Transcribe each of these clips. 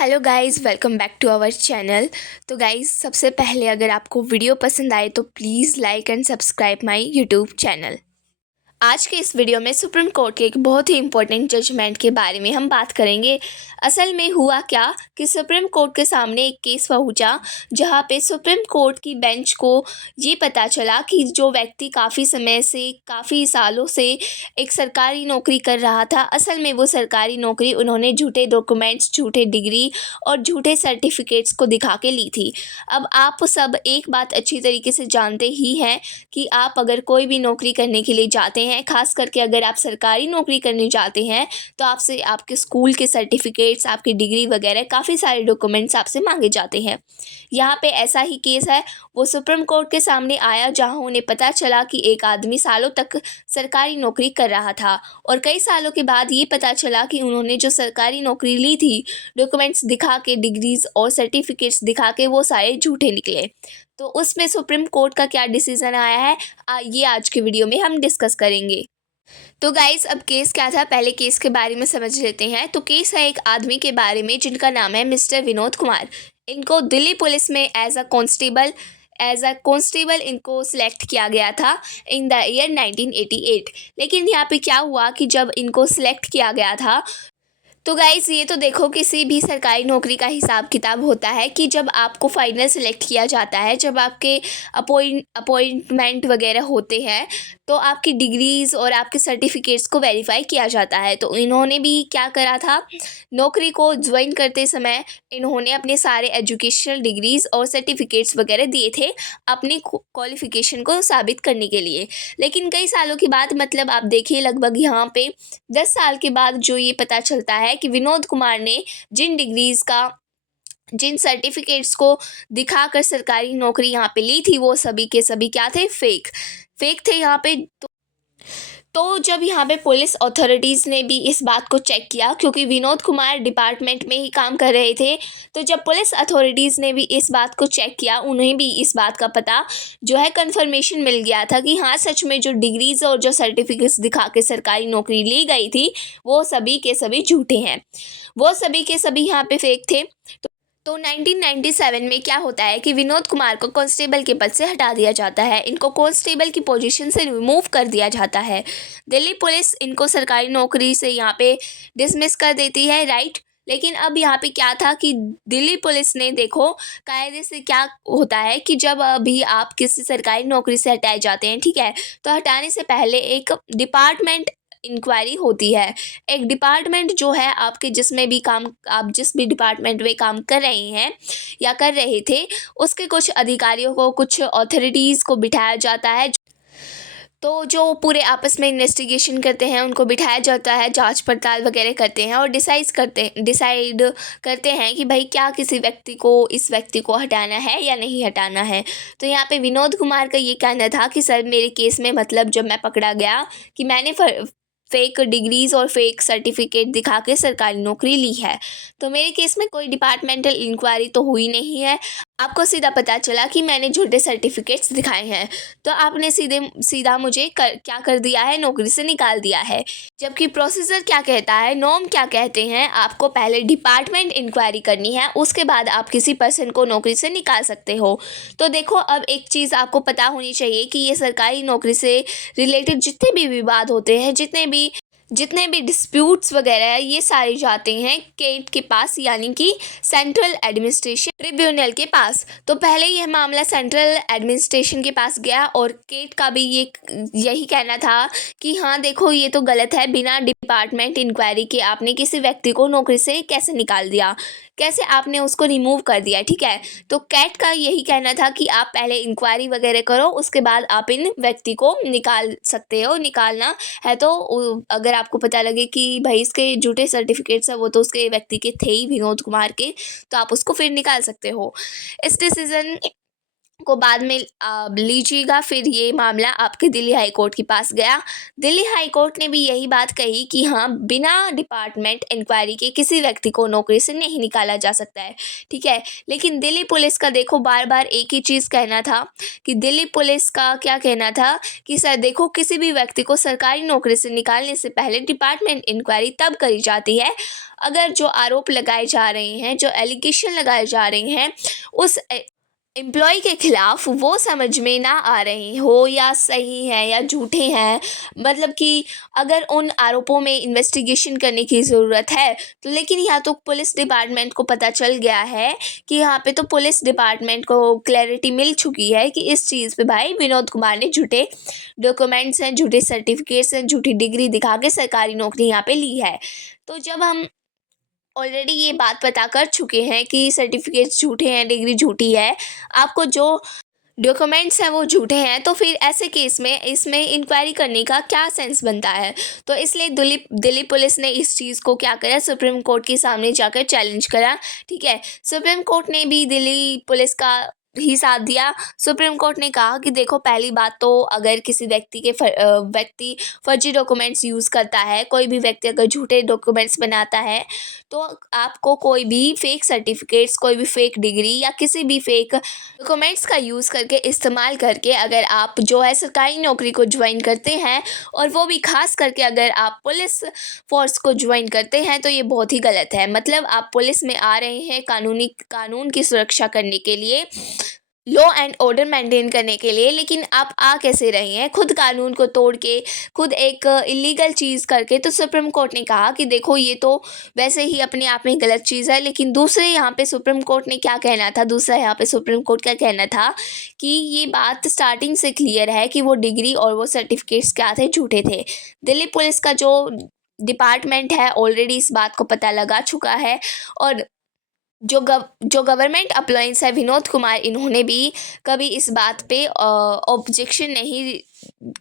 Hello guys, welcome back to our channel. तो guys, सबसे पहले अगर आपको वीडियो पसंद आए तो please like and subscribe my YouTube channel. आज के इस वीडियो में सुप्रीम कोर्ट के एक बहुत ही इम्पोर्टेंट जजमेंट के बारे में हम बात करेंगे। असल में हुआ क्या कि सुप्रीम कोर्ट के सामने एक केस पहुंचा जहां पे सुप्रीम कोर्ट की बेंच को ये पता चला कि जो व्यक्ति काफ़ी समय से काफ़ी सालों से एक सरकारी नौकरी कर रहा था, असल में वो सरकारी नौकरी उन्होंने झूठे डॉक्यूमेंट्स, झूठे डिग्री और झूठे सर्टिफिकेट्स को दिखा के ली थी। अब आप सब एक बात अच्छी तरीके से जानते ही हैं कि आप अगर कोई भी नौकरी करने के लिए जाते हैं, खास करके अगर आप सरकारी नौकरी करने जाते हैं, तो आपसे आपके स्कूल के सर्टिफिकेट्स, आपकी डिग्री वगैरह काफ़ी सारे डॉक्यूमेंट्स आपसे मांगे जाते हैं। यहाँ पे ऐसा ही केस है, वो सुप्रीम कोर्ट के सामने आया जहाँ उन्हें पता चला कि एक आदमी सालों तक सरकारी नौकरी कर रहा था और कई सालों के बाद ये पता चला कि उन्होंने जो सरकारी नौकरी ली थी, डॉक्यूमेंट्स दिखा के, डिग्रीज और सर्टिफिकेट्स दिखा के, वो सारे झूठे निकले। तो उसमें सुप्रीम कोर्ट का क्या डिसीजन आया है, ये आज के वीडियो में हम डिस्कस करेंगे। तो गाइस, अब केस क्या था, पहले केस के बारे में समझ लेते हैं। तो केस है एक आदमी के बारे में जिनका नाम है मिस्टर विनोद कुमार। इनको दिल्ली पुलिस में एज अ कांस्टेबल इनको सिलेक्ट किया गया था इन द ईयर 1988। लेकिन यहाँ पे क्या हुआ कि जब इनको सिलेक्ट किया गया था, तो गाइस ये तो देखो, किसी भी सरकारी नौकरी का हिसाब किताब होता है कि जब आपको फाइनल सेलेक्ट किया जाता है, जब आपके अपॉइंटमेंट वगैरह होते हैं, तो आपकी डिग्रीज़ और आपके सर्टिफिकेट्स को वेरीफाई किया जाता है। तो इन्होंने भी क्या करा था, नौकरी को ज्वाइन करते समय इन्होंने अपने सारे एजुकेशनल डिग्रीज़ और सर्टिफिकेट्स वगैरह दिए थे अपनी क्वालिफ़िकेशन को साबित करने के लिए। लेकिन कई सालों के बाद, मतलब आप देखिए लगभग यहाँ पे 10 साल के बाद जो ये पता चलता है कि विनोद कुमार ने जिन सर्टिफिकेट्स को दिखाकर सरकारी नौकरी यहाँ पे ली थी, वो सभी के सभी क्या थे, फेक थे यहाँ पे। तो जब यहाँ पे पुलिस अथॉरिटीज़ ने भी इस बात को चेक किया, क्योंकि विनोद कुमार डिपार्टमेंट में ही काम कर रहे थे, तो जब पुलिस अथॉरिटीज़ ने भी इस बात को चेक किया, उन्हें भी इस बात का पता जो है कंफर्मेशन मिल गया था कि हाँ, सच में जो डिग्रीज़ और जो सर्टिफिकेट्स दिखा के सरकारी नौकरी ली गई थी, वो सभी के सभी झूठे हैं, वो सभी के सभी यहाँ पे फेक थे। तो 1997 में क्या होता है कि विनोद कुमार को कांस्टेबल के पद से हटा दिया जाता है, इनको कांस्टेबल की पोजीशन से रिमूव कर दिया जाता है। दिल्ली पुलिस इनको सरकारी नौकरी से यहाँ पे डिसमिस कर देती है, राइट। लेकिन अब यहाँ पे क्या था कि दिल्ली पुलिस ने, देखो कायदे से क्या होता है कि जब अभी आप किसी सरकारी नौकरी से हटाए जाते हैं, ठीक है, तो हटाने से पहले एक डिपार्टमेंट इंक्वायरी होती है। एक डिपार्टमेंट जो है आपके, जिसमें भी काम, आप जिस भी डिपार्टमेंट में काम कर रहे हैं या कर रहे थे, उसके कुछ अधिकारियों को, कुछ अथॉरिटीज़ को बिठाया जाता है। तो जो पूरे आपस में इन्वेस्टिगेशन करते हैं, उनको बिठाया जाता है, जांच पड़ताल वगैरह करते हैं और डिसाइड करते हैं कि भाई क्या इस व्यक्ति को हटाना है या नहीं हटाना है। तो यहाँ पे विनोद कुमार का ये कहना था कि सर, मेरे केस में, मतलब जब मैं पकड़ा गया कि मैंने फेक डिग्रीज़ और फेक सर्टिफिकेट दिखा के सरकारी नौकरी ली है, तो मेरे केस में कोई डिपार्टमेंटल इंक्वायरी तो हुई नहीं है। आपको सीधा पता चला कि मैंने झूठे सर्टिफिकेट्स दिखाए हैं, तो आपने सीधा मुझे क्या कर दिया है, नौकरी से निकाल दिया है। जबकि प्रोसीजर क्या कहता है, नॉर्म क्या कहते हैं, आपको पहले डिपार्टमेंट इंक्वायरी करनी है, उसके बाद आप किसी पर्सन को नौकरी से निकाल सकते हो। तो देखो, अब एक चीज़ आपको पता होनी चाहिए कि ये सरकारी नौकरी से रिलेटेड जितने भी विवाद होते हैं, जितने भी डिस्प्यूट्स वगैरह है, ये सारे जाते हैं केट के पास, यानी कि सेंट्रल एडमिनिस्ट्रेशन ट्रिब्यूनल के पास। तो पहले यह मामला सेंट्रल एडमिनिस्ट्रेशन के पास गया और केट का भी यही कहना था कि हाँ देखो, ये तो गलत है, बिना डिपार्टमेंट इंक्वायरी के आपने किसी व्यक्ति को नौकरी से कैसे निकाल दिया, कैसे आपने उसको रिमूव कर दिया, ठीक है। तो कैट का यही कहना था कि आप पहले इंक्वायरी वगैरह करो, उसके बाद आप इन व्यक्ति को निकाल सकते हो। निकालना है तो अगर आपको पता लगे कि भाई इसके झूठे सर्टिफिकेट्स है, वो तो उसके व्यक्ति के थे ही, विनोद कुमार के, तो आप उसको फिर निकाल सकते हो। इस डिसीजन को बाद में लीजिएगा। फिर ये मामला आपके दिल्ली हाई कोर्ट के पास गया। दिल्ली हाई कोर्ट ने भी यही बात कही कि हाँ, बिना डिपार्टमेंट इंक्वायरी के किसी व्यक्ति को नौकरी से नहीं निकाला जा सकता है, ठीक है। लेकिन दिल्ली पुलिस का देखो बार बार एक ही चीज़ कहना था कि दिल्ली पुलिस का क्या कहना था कि सर देखो, किसी भी व्यक्ति को सरकारी नौकरी से निकालने से पहले डिपार्टमेंट इंक्वायरी तब करी जाती है अगर जो आरोप लगाए जा रहे हैं, जो एलिगेशन लगाए जा रहे हैं उस एम्प्लॉय के खिलाफ वो समझ में ना आ रहे हो या सही है या झूठे हैं। मतलब कि अगर उन आरोपों में इन्वेस्टिगेशन करने की ज़रूरत है तो, लेकिन यहाँ तो पुलिस डिपार्टमेंट को पता चल गया है कि यहाँ पे तो पुलिस डिपार्टमेंट को क्लैरिटी मिल चुकी है कि इस चीज़ पे भाई विनोद कुमार ने झूठे डॉक्यूमेंट्स हैं, झूठे सर्टिफिकेट्स हैं, झूठी डिग्री दिखा के सरकारी नौकरी यहाँ पे ली है। तो जब हम ऑलरेडी ये बात पता कर चुके हैं कि सर्टिफिकेट्स झूठे हैं, डिग्री झूठी है, आपको जो डॉक्यूमेंट्स हैं वो झूठे हैं, तो फिर ऐसे केस में इसमें इंक्वायरी करने का क्या सेंस बनता है। तो इसलिए दिल्ली पुलिस ने इस चीज़ को क्या करा, सुप्रीम कोर्ट के सामने जाकर चैलेंज करा, ठीक है। सुप्रीम कोर्ट ने भी दिल्ली पुलिस का ही साथ दिया। सुप्रीम कोर्ट ने कहा कि देखो, पहली बात तो अगर किसी व्यक्ति फर्जी डॉक्यूमेंट्स यूज़ करता है, कोई भी व्यक्ति अगर झूठे डॉक्यूमेंट्स बनाता है तो आपको कोई भी फेक सर्टिफिकेट्स, कोई भी फेक डिग्री या किसी भी फेक डॉक्यूमेंट्स का यूज़ करके, इस्तेमाल करके अगर आप जो है सरकारी नौकरी को ज्वाइन करते हैं, और वो भी खास करके अगर आप पुलिस फोर्स को ज्वाइन करते हैं, तो ये बहुत ही गलत है। मतलब आप पुलिस में आ रहे हैं कानून की सुरक्षा करने के लिए, लॉ एंड ऑर्डर मेंटेन करने के लिए, लेकिन आप आ कैसे रहे हैं खुद कानून को तोड़ के, खुद एक इलीगल चीज़ करके। तो सुप्रीम कोर्ट ने कहा कि देखो, ये तो वैसे ही अपने आप में गलत चीज़ है, लेकिन दूसरे यहाँ पे सुप्रीम कोर्ट ने क्या कहना था, दूसरा यहाँ पे सुप्रीम कोर्ट का कहना था कि ये बात स्टार्टिंग से क्लियर है कि वो डिग्री और वो सर्टिफिकेट्स क्या थे, झूठे थे। दिल्ली पुलिस का जो डिपार्टमेंट है ऑलरेडी इस बात को पता लगा चुका है, और जो गवर्नमेंट एम्प्लॉइज़ है विनोद कुमार, इन्होंने भी कभी इस बात पे ऑब्जेक्शन नहीं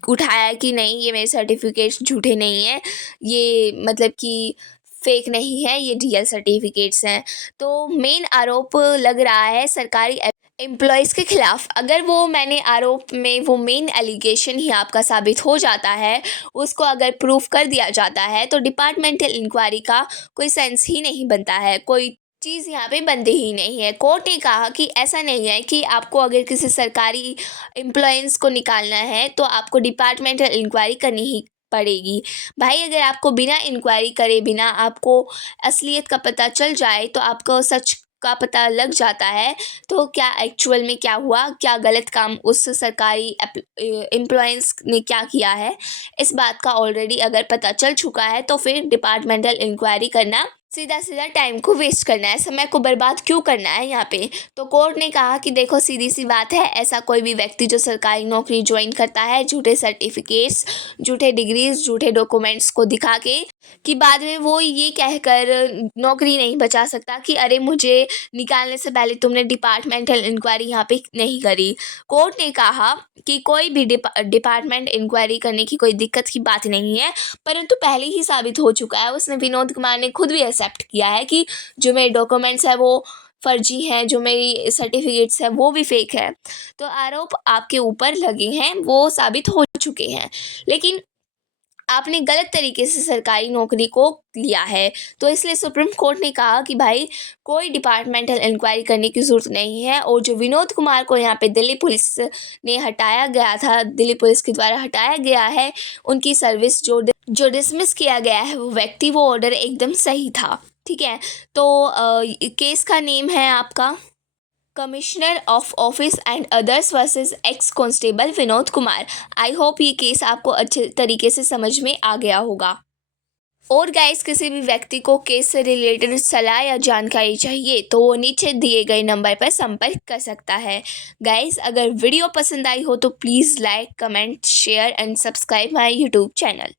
उठाया कि नहीं, ये मेरे सर्टिफिकेट्स झूठे नहीं हैं, ये मतलब कि फेक नहीं है, ये रियल सर्टिफिकेट्स हैं। तो मेन आरोप लग रहा है सरकारी एम्प्लॉयज़ के खिलाफ। अगर वो मैंने आरोप में वो मेन एलिगेशन ही आपका साबित हो जाता है, उसको अगर प्रूफ कर दिया जाता है, तो डिपार्टमेंटल इंक्वायरी का कोई सेंस ही नहीं बनता है, कोई चीज़ यहाँ पे बनती ही नहीं है। कोर्ट ने कहा कि ऐसा नहीं है कि आपको अगर किसी सरकारी एम्प्लॉयज़ को निकालना है तो आपको डिपार्टमेंटल इंक्वायरी करनी ही पड़ेगी। भाई, अगर आपको बिना इंक्वायरी करे, बिना आपको असलियत का पता चल जाए, तो आपको सच का पता लग जाता है, तो क्या एक्चुअल में क्या हुआ, क्या गलत काम उस सरकारी एम्प्लॉयज़ ने क्या किया है, इस बात का ऑलरेडी अगर पता चल चुका है, तो फिर डिपार्टमेंटल इंक्वायरी करना सीधा टाइम को वेस्ट करना है, समय को बर्बाद क्यों करना है यहाँ पे। तो कोर्ट ने कहा कि देखो, सीधी सी बात है, ऐसा कोई भी व्यक्ति जो सरकारी नौकरी ज्वाइन करता है झूठे सर्टिफिकेट्स, झूठे डिग्रीज, झूठे डॉक्यूमेंट्स को दिखा के, कि बाद में वो ये कहकर नौकरी नहीं बचा सकता कि अरे, मुझे निकालने से पहले तुमने डिपार्टमेंटल इंक्वायरी यहाँ पे नहीं करी। कोर्ट ने कहा कि कोई भी डिपार्टमेंट इंक्वायरी करने की कोई दिक्कत की बात नहीं है, परंतु पहले ही साबित हो चुका है, उसने विनोद कुमार ने खुद भी एक्सेप्ट किया है कि जो मेरे डॉक्यूमेंट्स है वो फर्जी हैं, जो मेरी सर्टिफिकेट्स है वो भी फेक है। तो आरोप आपके ऊपर लगे हैं, वो साबित हो चुके हैं, लेकिन आपने गलत तरीके से सरकारी नौकरी को लिया है। तो इसलिए सुप्रीम कोर्ट ने कहा कि भाई, कोई डिपार्टमेंटल इंक्वायरी करने की ज़रूरत नहीं है, और जो विनोद कुमार को यहाँ पे दिल्ली पुलिस ने हटाया गया था, दिल्ली पुलिस के द्वारा हटाया गया है, उनकी सर्विस जो डिसमिस किया गया है वो व्यक्ति, वो ऑर्डर एकदम सही था, ठीक है। तो केस का नेम है आपका commissioner of office and others versus x constable Vinod Kumar. I hope ये केस आपको अच्छे तरीके से समझ में आ गया होगा। और गाइस, किसी भी व्यक्ति को केस से रिलेटेड सलाह या जानकारी चाहिए तो वो नीचे दिए गए नंबर पर संपर्क कर सकता है। गाइस, अगर वीडियो पसंद आई हो तो please like, comment, share and subscribe my YouTube channel.